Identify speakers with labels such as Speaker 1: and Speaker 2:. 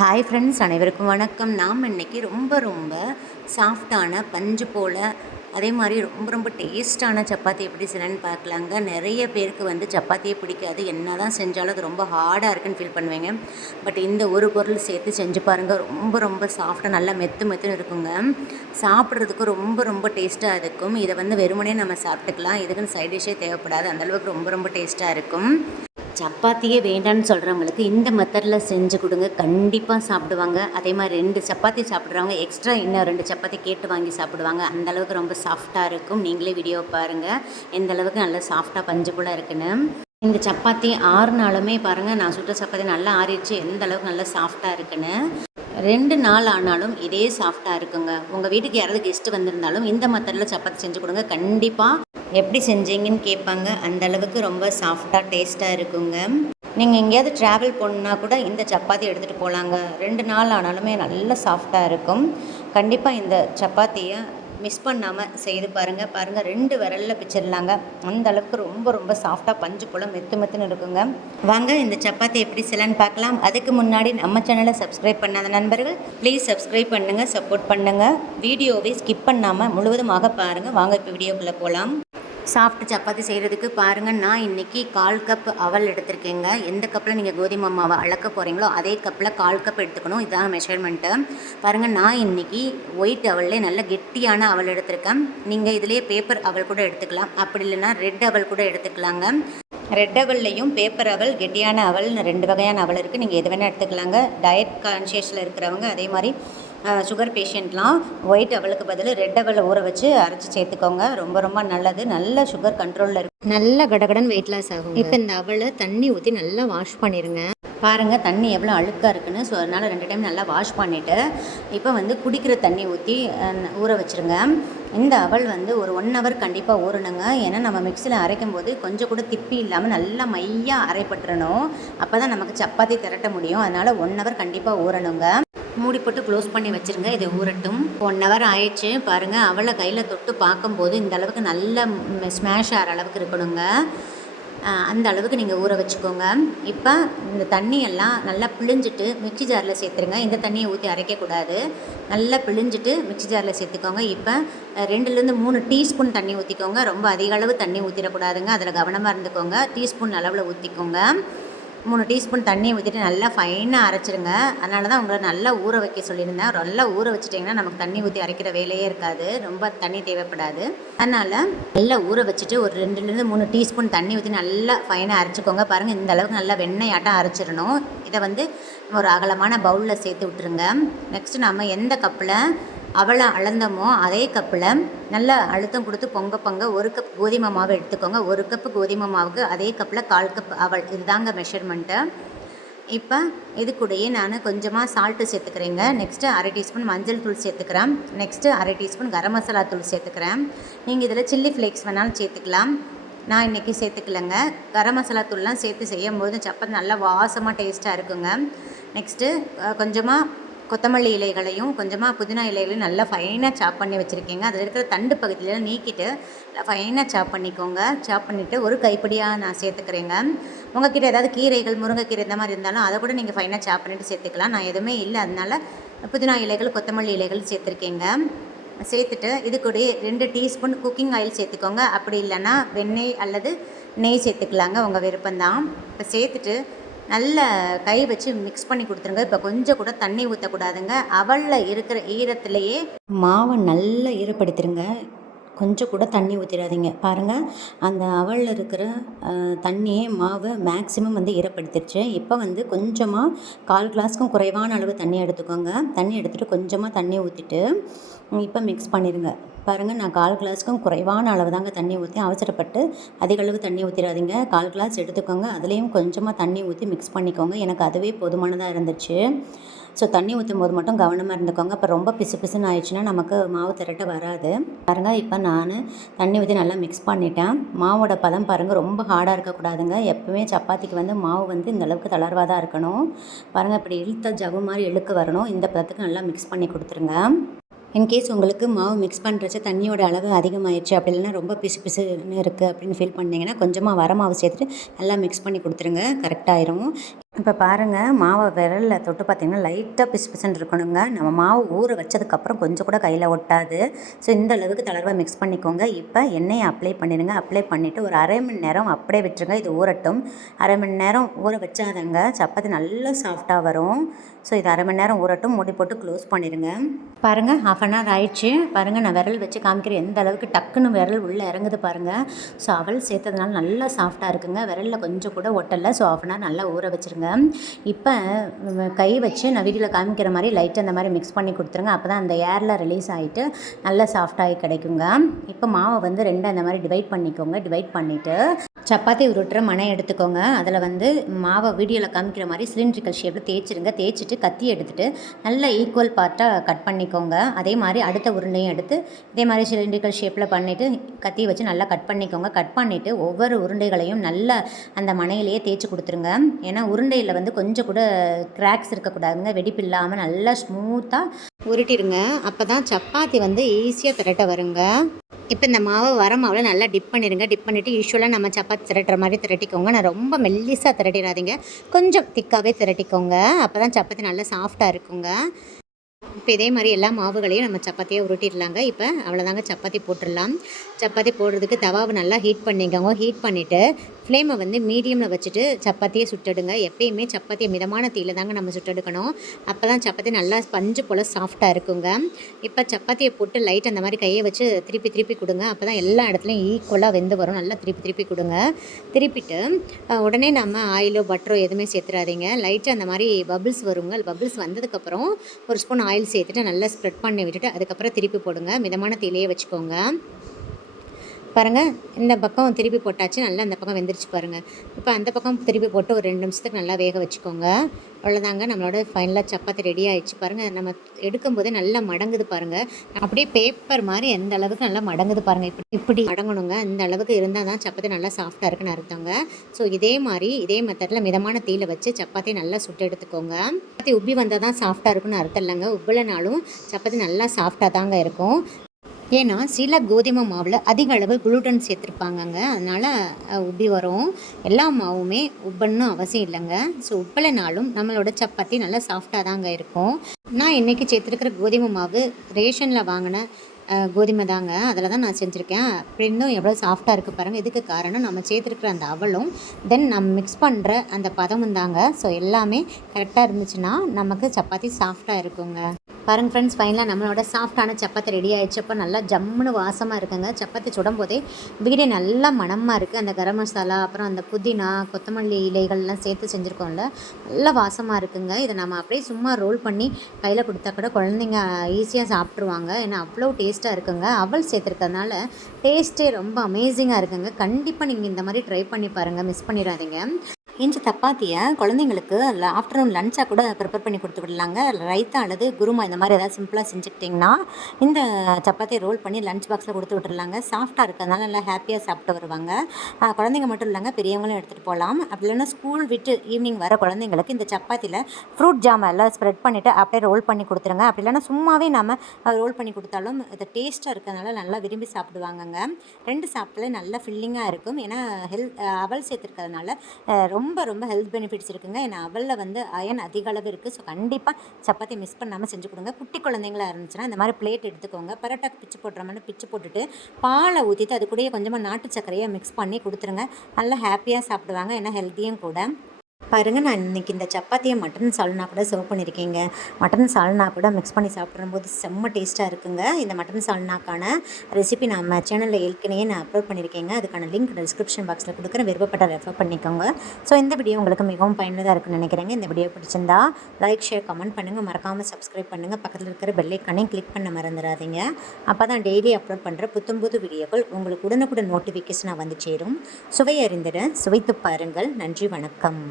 Speaker 1: Hi friends அனைவருக்கும் வணக்கம். நாம் இன்னைக்கு ரொம்ப ரொம்ப சாஃப்டான பஞ்சு போல் அதே மாதிரி ரொம்ப ரொம்ப டேஸ்ட்டான சப்பாத்தி எப்படி செய்யலான்னு பார்க்கலாங்க. நிறைய பேருக்கு வந்து சப்பாத்தியே பிடிக்காது. என்ன தான் செஞ்சாலும் அது ரொம்ப ஹார்டாக இருக்குன்னு ஃபீல் பண்ணுவீங்க. பட் இந்த ஒரு பொருள் சேர்த்து செஞ்சு பாருங்கள் ரொம்ப ரொம்ப சாஃப்டாக நல்லா மெத்து மெத்துன்னு இருக்குங்க. சாப்பிட்றதுக்கு ரொம்ப ரொம்ப டேஸ்ட்டாக இருக்கும். இதை வந்து வெறுமனே நம்ம சாப்பிட்டுக்கலாம். இதுக்குன்னு சைட் டிஷ்ஷே தேவைப்படாது. அந்தளவுக்கு ரொம்ப ரொம்ப டேஸ்ட்டாக இருக்கும். சப்பாத்தியே வேண்டான்னு சொல்கிறவங்களுக்கு இந்த மெத்தடில் செஞ்சு கொடுங்க. கண்டிப்பாக சாப்பிடுவாங்க. அதே மாதிரி ரெண்டு சப்பாத்தி சாப்பிட்றவங்க எக்ஸ்ட்ரா இன்னும் ரெண்டு சப்பாத்தி கேட்டு வாங்கி சாப்பிடுவாங்க. அந்த அளவுக்கு ரொம்ப சாஃப்டாக இருக்கும். நீங்களே வீடியோ பாருங்கள் எந்த அளவுக்கு நல்லா சாஃப்டாக பஞ்சு போல் இருக்குன்னு. இந்த சப்பாத்தி ஆறுனாலுமே பாருங்கள் நான் சுட்ட சப்பாத்தி நல்லா ஆறிடுச்சு. எந்த அளவுக்கு நல்லா சாஃப்டாக இருக்குன்னு. ரெண்டு நாள் ஆனாலும் இதே சாஃப்டாக இருக்குங்க. உங்கள் வீட்டுக்கு யாராவது கெஸ்ட்டு வந்திருந்தாலும் இந்த மெத்தடில் சப்பாத்தி செஞ்சு கொடுங்க. கண்டிப்பாக எப்படி செஞ்சீங்கன்னு கேட்பாங்க. அந்த அளவுக்கு ரொம்ப சாஃப்டாக டேஸ்ட்டாக இருக்குங்க. நீங்கள் எங்கேயாவது ட்ராவல் போகணுன்னா கூட இந்த சப்பாத்தி எடுத்துகிட்டு போகலாங்க ரெண்டு நாள் ஆனாலுமே நல்ல சாஃப்டாக இருக்கும். கண்டிப்பாக இந்த சப்பாத்தியை மிஸ் பண்ணாமல் செய்து பாருங்கள் பாருங்கள் ரெண்டு விரலில் பிச்சிடலாங்க அந்த அளவுக்கு ரொம்ப ரொம்ப சாஃப்டாக பஞ்சு போல் மெத்து மெத்துன்னு இருக்குங்க. வாங்க இந்த சப்பாத்தி எப்படி செய்யலான்னு பார்க்கலாம். அதுக்கு முன்னாடி நம்ம சேனலை சப்ஸ்கிரைப் பண்ணாத நண்பர்கள் ப்ளீஸ் சப்ஸ்கிரைப் பண்ணுங்கள் சப்போர்ட் பண்ணுங்கள் வீடியோவை ஸ்கிப் பண்ணாமல் முழுவதுமாக பாருங்கள் வாங்க இப்போ வீடியோக்குள்ளே போகலாம் சாஃப்ட் சப்பாத்தி செய்கிறதுக்கு பாருங்கள் நான் இன்றைக்கி கால் கப் அவல் எடுத்திருக்கேங்க. எந்த கப்பில் நீங்கள் கோதுமை மாவை அளக்க போகிறீங்களோ அதே கப்பில் கால் கப் எடுத்துக்கணும். இதான் மெஷர்மெண்ட்டு பாருங்கள் நான் இன்றைக்கி ஒயிட் அவல்லே நல்ல கெட்டியான அவல் எடுத்திருக்கேன். நீங்கள் இதிலேயே பேப்பர் அவல் கூட எடுத்துக்கலாம். அப்படி இல்லைன்னா ரெட் அவல் கூட எடுத்துக்கலாங்க. ரெட் அவல்லையும் பேப்பர் அவல் கெட்டியான அவல் ரெண்டு வகையான அவல் இருக்குது நீங்கள் எது வேணால் எடுத்துக்கலாங்க. டயட் கான்ஷியஸில் இருக்கிறவங்க அதே மாதிரி சுகர் பேஷண்ட்லாம் ஒயிட் அவலுக்கு பதில் ரெட் அவலை ஊற வச்சு அரைச்சி சேர்த்துக்கோங்க. ரொம்ப ரொம்ப நல்லது. நல்ல சுகர் கண்ட்ரோலில் இருக்கும் நல்ல கடகடன் வெயிட் லாஸ் ஆகும் இப்போ இந்த அவலை தண்ணி ஊற்றி நல்லா வாஷ் பண்ணிடுங்க பாருங்கள் தண்ணி எவ்வளோ அழுக்காக இருக்குன்னு. ஸோ அதனால் ரெண்டு டைம் நல்லா வாஷ் பண்ணிவிட்டு இப்போ வந்து குடிக்கிற தண்ணி ஊற்றி ஊற வச்சுருங்க. இந்த அவல் வந்து ஒரு ஒன் ஹவர் கண்டிப்பாக ஊறணுங்க. ஏன்னா நம்ம மிக்சியில் அரைக்கும் போது கொஞ்சம் கூட திப்பி இல்லாமல் நல்லா மையாக அரைப்பட்டுறணும். அப்போ தான் நமக்கு சப்பாத்தி திரட்ட முடியும். அதனால் ஒன் ஹவர் கண்டிப்பாக ஊறணுங்க. மூடி போட்டு க்ளோஸ் பண்ணி வச்சுருங்க. இதை ஊறட்டும். ஒன் ஹவர் ஆயிடுச்சு. பாருங்கள் அவளை கையில் தொட்டு பார்க்கும்போது இந்த அளவுக்கு நல்ல ஸ்மாஷ் ஆகிற அளவுக்கு இருக்கணுங்க. அந்த அளவுக்கு நீங்கள் ஊற வச்சுக்கோங்க. இப்போ இந்த தண்ணியெல்லாம் நல்லா பிழிஞ்சிட்டு மிக்சி ஜாரில் சேர்த்துருங்க. இந்த தண்ணியை ஊற்றி அரைக்கக்கூடாது. நல்லா பிழிஞ்சிட்டு மிக்சி ஜாரில் சேர்த்துக்கோங்க. இப்போ ரெண்டுலேருந்து மூணு டீஸ்பூன் தண்ணி ஊற்றிக்கோங்க ரொம்ப அதிக அளவு தண்ணி ஊற்றிடக்கூடாதுங்க அதில் கவனமாக இருந்துக்கோங்க. டீஸ்பூன் அளவில் ஊற்றிக்கோங்க மூணு டீஸ்பூன் தண்ணி ஊற்றிட்டு நல்லா ஃபைனாக அரைச்சிருங்க. அதனால தான் உங்களை நல்லா ஊற வைக்க சொல்லியிருந்தேன். நல்லா ஊற வச்சுட்டிங்கன்னா நமக்கு தண்ணி ஊற்றி அரைக்கிற வேலையே இருக்காது. ரொம்ப தண்ணி தேவைப்படாது. அதனால் நல்லா ஊற வச்சுட்டு ஒரு ரெண்டுலேருந்து மூணு டீஸ்பூன் தண்ணி ஊற்றி நல்லா ஃபைனாக அரைச்சிக்கோங்க. பாருங்கள் இந்த அளவுக்கு நல்லா வெண்ணெய் ஆட்டம் அரைச்சிடணும். இதை வந்து ஒரு அகலமான பவுலில் சேர்த்து விட்டுருங்க. நெக்ஸ்ட்டு நம்ம எந்த கப்பில் அவளை அளந்தமோ அதே கப்பில் நல்லா அழுத்தம் கொடுத்து பொங்க பொங்க ஒரு கப் கோதுமை மாவு எடுத்துக்கோங்க. ஒரு கப்பு கோதுமை மாவுக்கு அதே கப்பில் கால் கப் அவள். இதுதாங்க மெஷர்மெண்ட்டு இப்போ இது கூடயே நான் கொஞ்சமாக சால்ட்டு சேர்த்துக்கிறேங்க. நெக்ஸ்ட்டு அரை டீஸ்பூன் மஞ்சள் தூள் சேர்த்துக்கிறேன். நெக்ஸ்ட்டு அரை டீஸ்பூன் கரம் மசாலா தூள் சேர்த்துக்கிறேன். நீங்கள் இதில் சில்லி ஃப்ளேக்ஸ் வேணாலும் சேர்த்துக்கலாம். நான் இன்றைக்கி சேர்த்துக்கலங்க. கரம் மசாலா தூள்லாம் சேர்த்து செய்யும் போது சப்பாத்தி நல்லா வாசமாக டேஸ்ட்டாக இருக்குங்க. நெக்ஸ்ட்டு கொஞ்சமாக கொத்தமல்லி இலைகளையும் கொஞ்சமாக புதினா இலைகளையும் நல்லா ஃபைனாக சாப் பண்ணி வச்சுருக்கீங்க. அதில் இருக்கிற தண்டு பகுதியில் நீக்கிட்டு ஃபைனாக சாப் பண்ணிக்கோங்க. சாப் பண்ணிவிட்டு ஒரு கைப்படியாக நான் சேர்த்துக்கிறேங்க. உங்ககிட்ட ஏதாவது கீரைகள் முருங்கைக்கீரை இந்த மாதிரி இருந்தாலும் அதை கூட நீங்கள் ஃபைனாக சாப் பண்ணிவிட்டு சேர்த்துக்கலாம். நான் எதுவுமே இல்லை. அதனால் புதினா இலைகள் கொத்தமல்லி இலைகள் சேர்த்துருக்கீங்க. சேர்த்துட்டு இது கூட ரெண்டு டீஸ்பூன் குக்கிங் ஆயில் சேர்த்துக்கோங்க. அப்படி இல்லைன்னா வெண்ணெய் அல்லது நெய் சேர்த்துக்கலாங்க. உங்கள் விருப்பம்தான். இப்போ சேர்த்துட்டு நல்ல கை வச்சு மிக்ஸ் பண்ணி கொடுத்துருங்க. இப்போ கொஞ்சம் கூட தண்ணி ஊற்றக்கூடாதுங்க அவளில் இருக்கிற ஈரத்துலேயே மாவை நல்லா ஈரப்படுத்திடுங்க கொஞ்சம் கூட தண்ணி ஊற்றிடாதீங்க பாருங்கள் அந்த அவளில் இருக்கிற தண்ணியே மாவு மேக்ஸிமம் வந்து ஈரப்படுத்திடுச்சு இப்போ வந்து கொஞ்சமாக கால் கிளாஸ்க்கும் குறைவான அளவு தண்ணி எடுத்துக்கோங்க. தண்ணி எடுத்துகிட்டு கொஞ்சமாக தண்ணி ஊற்றிட்டு இப்போ மிக்ஸ் பண்ணிடுங்க பாருங்கள் நான் கால் கிளாஸுக்கும் குறைவான அளவு தாங்க தண்ணி ஊற்றி அவசரப்பட்டு அதிக அளவு தண்ணி ஊற்றிடாதீங்க கால் கிளாஸ் எடுத்துக்கோங்க. அதுலேயும் கொஞ்சமாக தண்ணி ஊற்றி மிக்ஸ் பண்ணிக்கோங்க. எனக்கு அதுவே போதுமானதாக இருந்துச்சு. ஸோ தண்ணி ஊற்றும் போது மட்டும் கவனமாக இருந்துக்கோங்க. இப்போ ரொம்ப பிசு பிசுன்னு ஆயிடுச்சுன்னா நமக்கு மாவு திரட்ட வராது. பாருங்கள் இப்போ நான் தண்ணி ஊற்றி நல்லா மிக்ஸ் பண்ணிட்டேன். மாவோட பதம் பாருங்கள் ரொம்ப ஹார்டாக இருக்கக்கூடாதுங்க. எப்போவுமே சப்பாத்திக்கு வந்து மாவு வந்து இந்த அளவுக்கு தளர்வாக தான் இருக்கணும். பாருங்கள் இப்படி இழுத்த ஜவு மாதிரி இழுக்கு வரணும். இந்த பதத்துக்கு நல்லா மிக்ஸ் பண்ணி கொடுத்துருங்க. இன்கேஸ் உங்களுக்கு மாவு மிக்ஸ் பண்ணுறச்ச தண்ணியோட அளவு அதிகமாகிடுச்சு அப்படி இல்லைன்னா ரொம்ப பிசு பிசுன்னு இருக்குது அப்படின்னு ஃபீல் பண்ணிங்கன்னா கொஞ்சமாக வர மாவு சேர்த்துட்டு நல்லா மிக்ஸ் பண்ணி கொடுத்துருங்க. கரெக்டாகிடும் இப்போ பாருங்கள் மாவை விரலில் தொட்டு பார்த்தீங்கன்னா லைட்டாக பிசு பிசுன்னு இருக்கணுங்க. நம்ம மாவு ஊற வச்சதுக்கப்புறம் கொஞ்சம் கூட கையில் ஒட்டாது. ஸோ இந்த அளவுக்கு தளர்வாக மிக்ஸ் பண்ணிக்கோங்க. இப்போ எண்ணெயை அப்ளை பண்ணிடுங்க. அப்ளை பண்ணிவிட்டு ஒரு அரை மணி நேரம் அப்படியே விட்டுருங்க. இது ஊறட்டும். அரை மணி நேரம் ஊற வச்சாதங்க சப்பாத்தி நல்லா சாஃப்டாக வரும். ஸோ இது அரை மணி நேரம் ஊறட்டும். மூடி போட்டு க்ளோஸ் பண்ணிடுங்க பாருங்கள் ஹாஃப் அன் ஹவர் ஆயிடுச்சு. பாருங்கள் நான் விரல் வச்சு காமிக்கிறேன். எந்த அளவுக்கு டக்குன்னு விரல் உள்ளே இறங்குது பாருங்கள் ஸோ அவல் சேர்த்ததுனால நல்லா சாஃப்டாக இருக்குங்க. விரலில் கொஞ்சம் கூட ஒட்டலை. ஸோ ஹாஃப் அன் ஹவர் நல்லா ஊற வச்சுருங்க. இப்போ கை வச்சு நான் வீடியோவில் காமிக்கிற மாதிரி லைட்டாக அந்த மாதிரி மிக்ஸ் பண்ணி கொடுத்துருங்க. அப்போ தான் அந்த ஏரில் ரிலீஸ் ஆகிட்டு நல்லா சாஃப்டாகி கிடைக்குங்க. இப்போ மாவை வந்து ரெண்டு அந்த மாதிரி டிவைட் பண்ணிக்கோங்க. டிவைட் பண்ணிவிட்டு சப்பாத்தி உருட்டுற மனை எடுத்துக்கோங்க. அதில் வந்து மாவை வீடியோவில் காமிக்கிற மாதிரி சிலிண்ட்ரிக்கல் ஷேப்பில் தேய்ச்சிருங்க. தேய்ச்சிட்டு கத்தி எடுத்துகிட்டு நல்லா ஈக்குவல் பார்ட்டாக கட் பண்ணிக்கோங்க. அதே மாதிரி அடுத்த உருண்டையும் எடுத்து இதே மாதிரி சிலிண்ட்ரிக்கல் ஷேப்பில் பண்ணிவிட்டு கத்தி வச்சு நல்லா கட் பண்ணிக்கோங்க. கட் பண்ணிவிட்டு ஒவ்வொரு உருண்டைகளையும் நல்லா அந்த மனையிலேயே தேய்ச்சி கொடுத்துருங்க. ஏன்னா உருண்டையில் வந்து கொஞ்சம் கூட கிராக்ஸ் இருக்கக்கூடாதுங்க வெடிப்பு இல்லாமல் நல்லா ஸ்மூத்தாக உருட்டிடுங்க அப்போ தான் சப்பாத்தி வந்து ஈஸியாக திரட்ட வருங்க. இப்போ இந்த மாவை வர மாவில் நல்லா டிப் பண்ணிடுங்க. டிப் பண்ணிவிட்டு யூஸ்வலாக நம்ம சப்பாத்தி திரட்டுற மாதிரி திரட்டிக்கோங்க. நான் ரொம்ப மெல்லிஸாக திரட்டிடாதீங்க. கொஞ்சம் திக்காகவே திரட்டிக்கோங்க. அப்போ தான் சப்பாத்தி நல்லா சாஃப்டாக இருக்குங்க. இப்போ இதே மாதிரி எல்லா மாவுகளையும் நம்ம சப்பாத்தியாக உருட்டிடலாங்க. இப்போ அவ்வளோதாங்க சப்பாத்தி போட்டுடலாம். சப்பாத்தி போடுறதுக்கு தவாவை நல்லா ஹீட் பண்ணிக்கோங்க. ஹீட் பண்ணிவிட்டு ஃப்ளேமை வந்து மீடியமில் வச்சுட்டு சப்பாத்தியை சுட்டெடுங்க. எப்பயுமே சப்பாத்தியை மிதமான தீயில் தாங்க நம்ம சுட்டெடுக்கணும். அப்போ தான் சப்பாத்தி நல்லா பஞ்சு போல் சாஃப்டாக இருக்குங்க. இப்போ சப்பாத்தியை போட்டு லைட் அந்த மாதிரி கையை வச்சு திருப்பி திருப்பி கொடுங்க. அப்போ தான் எல்லா இடத்துலையும் ஈக்குவலாக வெந்து வரும். நல்லா திருப்பி திருப்பி கொடுங்க. திருப்பிட்டு உடனே நம்ம ஆயிலோ பட்டரோ எதுவுமே சேர்த்துறாதீங்க. லைட்டாக அந்த மாதிரி பபிள்ஸ் வருங்க. பபிள்ஸ் வந்ததுக்கப்புறம் ஒரு ஸ்பூன் ஆயில் சேர்த்துட்டு நல்லா ஸ்ப்ரெட் பண்ணி விட்டுட்டு அதுக்கப்புறம் திருப்பி போடுங்க. மிதமான தீலையே வச்சுக்கோங்க. பாருங்கள் இந்த பக்கம் திருப்பி போட்டாச்சு நல்லா அந்த பக்கம் வெந்துருச்சு பாருங்கள் இப்போ அந்த பக்கம் திருப்பி போட்டு ஒரு ரெண்டு நிமிஷத்துக்கு நல்லா வேக வச்சுக்கோங்க. அவ்வளோதாங்க நம்மளோட ஃபைனலாக சப்பாத்தி ரெடி ஆகிடுச்சு பாருங்கள் நம்ம எடுக்கும்போதே நல்லா மடங்குது பாருங்கள் அப்படியே பேப்பர் மாதிரி எந்த அளவுக்கு நல்லா மடங்குது பாருங்கள் இப்படி இப்படி மடங்கணுங்க. இந்த அளவுக்கு இருந்தால் தான் சப்பாத்தி நல்லா சாஃப்டாக இருக்குன்னு அர்த்தங்க. ஸோ இதே மாதிரி இதே மெத்தடில் மிதமான தீயில் வச்சு சப்பாத்தி நல்லா சுட்டு எடுத்துக்கோங்க. சப்பாத்தி உப்பி வந்தால் தான் சாஃப்டாக இருக்குன்னு அர்த்தம் இல்லைங்க. உப்பிலனாலும் சப்பாத்தி நல்லா சாஃப்டாக தாங்க இருக்கும். ஏன்னா சில கோதுமை மாவில் அதிக அளவு குளுட்டன் சேர்த்துருப்பாங்கங்க. அதனால் உப்பி வரும். எல்லா மாவுமே உப்பன்னு அவசியம் இல்லைங்க. ஸோ உப்பலைனாலும் நம்மளோட சப்பாத்தி நல்லா சாஃப்டாக தாங்க இருக்கும். நான் இன்றைக்கி சேர்த்துருக்கிற கோதுமை மாவு ரேஷனில் வாங்கின கோதுமை தாங்க. அதில் தான் நான் செஞ்சுருக்கேன். அப்படின்னும் எவ்வளோ சாஃப்டாக இருக்குது பாருங்கள் இதுக்கு காரணம் நம்ம சேர்த்துருக்குற அந்த அவலும் தென் நம்ம மிக்ஸ் பண்ணுற அந்த பதமும் தாங்க. ஸோ எல்லாமே கரெக்டாக இருந்துச்சுன்னா நமக்கு சப்பாத்தி சாஃப்டாக இருக்குங்க. பாருங்கள் ஃப்ரெண்ட்ஸ் ஃபைனலாக நம்மளோட சாஃப்டான சப்பாத்தி ரெடி ஆகிடுச்சப்போ நல்லா ஜம்முன்னு வாசமாக இருக்குங்க. சப்பாத்தி சுடும் போதே வீடே நல்லா மணமாக இருக்குது அந்த கரம் மசாலா அப்புறம் அந்த புதினா கொத்தமல்லி இலைகள்லாம் சேர்த்து செஞ்சுருக்கோம்ல. நல்லா வாசமாக இருக்குங்க. இதை நம்ம அப்படியே சும்மா ரோல் பண்ணி கையில் கொடுத்தா கூட குழந்தைங்க ஈஸியாக சாப்பிட்ருவாங்க ஏன்னா அவ்வளோ டேஸ்ட் டேஸ்ட்டாக இருக்குங்க. அவள் சேர்த்துருக்கறதுனால டேஸ்ட்டே ரொம்ப அமேசிங்காக இருக்குங்க. கண்டிப்பாக நீங்கள் இந்த மாதிரி ட்ரை பண்ணி பாருங்கள் மிஸ் பண்ணிடாதீங்க. இஞ்சி சப்பாத்தியை குழந்தைங்களுக்கு ஆஃப்டர்நூன் லஞ்சாக கூட ப்ரிப்பேர் பண்ணி கொடுத்து விடலாங்க. ரைத்தா அல்லது குருமா இந்த மாதிரி ஏதாவது சிம்பிளாக செஞ்சுக்கிட்டிங்கன்னா இந்த சப்பாத்தியை ரோல் பண்ணி லஞ்ச் பாக்ஸில் கொடுத்து விட்டுருலாங்க சாஃப்டாக இருக்கிறதுனால நல்லா ஹாப்பியாக சாப்பிட்டு வருவாங்க. குழந்தைங்க மட்டும் இல்லைங்க பெரியவங்களும் எடுத்துகிட்டு போகலாம். அப்படி இல்லைன்னா ஸ்கூல் விட்டு ஈவினிங் வர குழந்தைங்களுக்கு இந்த சப்பாத்தியில் ஃப்ரூட் ஜாம் எல்லாம் ஸ்ப்ரெட் பண்ணிவிட்டு அப்படியே ரோல் பண்ணி கொடுத்துருங்க. அப்படி இல்லைன்னா சும்மாவே நம்ம ரோல் பண்ணி கொடுத்தாலும் இது டேஸ்ட்டாக இருக்கிறதுனால நல்லா விரும்பி சாப்பிடுவாங்கங்க. ரெண்டு சாப்பிட்டாலே நல்லா ஃபில்லிங்காக இருக்கும். ஏன்னா ஹெல்த் அவல் சேர்த்துருக்கிறதுனால ரொம்ப ரொம்ப ரொம்ப ஹெல்த் பெனிஃபிட்ஸ் இருக்குங்க. ஏன்னா அவலில் வந்து அயன் அதிக அளவு இருக்குது ஸோ கண்டிப்பாக சப்பாத்தி மிஸ் பண்ணாமல் செஞ்சு கொடுங்க. குட்டி குழந்தைங்களா இருந்துச்சுன்னா இந்த மாதிரி பிளேட் எடுத்துக்கோங்க. பரோட்டா பிச்சு போடுற மாதிரி பிச்சு போட்டுட்டு பாலை ஊற்றிட்டு அது கூடயே கொஞ்சமாக நாட்டு சர்க்கரையை மிக்ஸ் பண்ணி கொடுத்துருங்க. நல்லா ஹாப்பியாக சாப்பிடுவாங்க. ஏன்னா ஹெல்த்தியும் கூட. பாருங்கள் நான் இன்றைக்கி இந்த சப்பாத்தியை மட்டன் சால்னா கூட சர்வ் பண்ணியிருக்கேங்க மட்டன் சால்னா கூட மிக்ஸ் பண்ணி சாப்பிடும்போது செம்ம டேஸ்ட்டாக இருக்குங்க. இந்த மட்டன் சால்னாக்கான ரெசிபி நம்ம சேனலில் ஏற்கனவே நான் அப்லோட் பண்ணியிருக்கேங்க அதுக்கான லிங்க் டிஸ்கிரிப்ஷன் பாக்ஸில் கொடுக்குறேன். விருப்பப்பட்ட ரெஃபர் பண்ணிக்கோங்க. ஸோ இந்த வீடியோ உங்களுக்கு மிகவும் பயனுள்ளதாக இருக்குன்னு நினைக்கிறேங்க. இந்த வீடியோ பிடிச்சிருந்தா லைக் ஷேர் கமெண்ட் பண்ணுங்கள் மறக்காமல் சப்ஸ்கிரைப் பண்ணுங்கள் பக்கத்தில் இருக்கிற பெல்லைக்கானையும் கிளிக் பண்ண மறந்துடாதீங்க. அப்போ தான் டெய்லி அப்லோட் பண்ணுற புத்தம்புது வீடியோக்கள் உங்களுக்கு உடனுக்குடன் நோட்டிஃபிகேஷனாக வந்து சேரும். சுவை அறிந்திட சுவைத்து பாருங்கள். நன்றி வணக்கம்.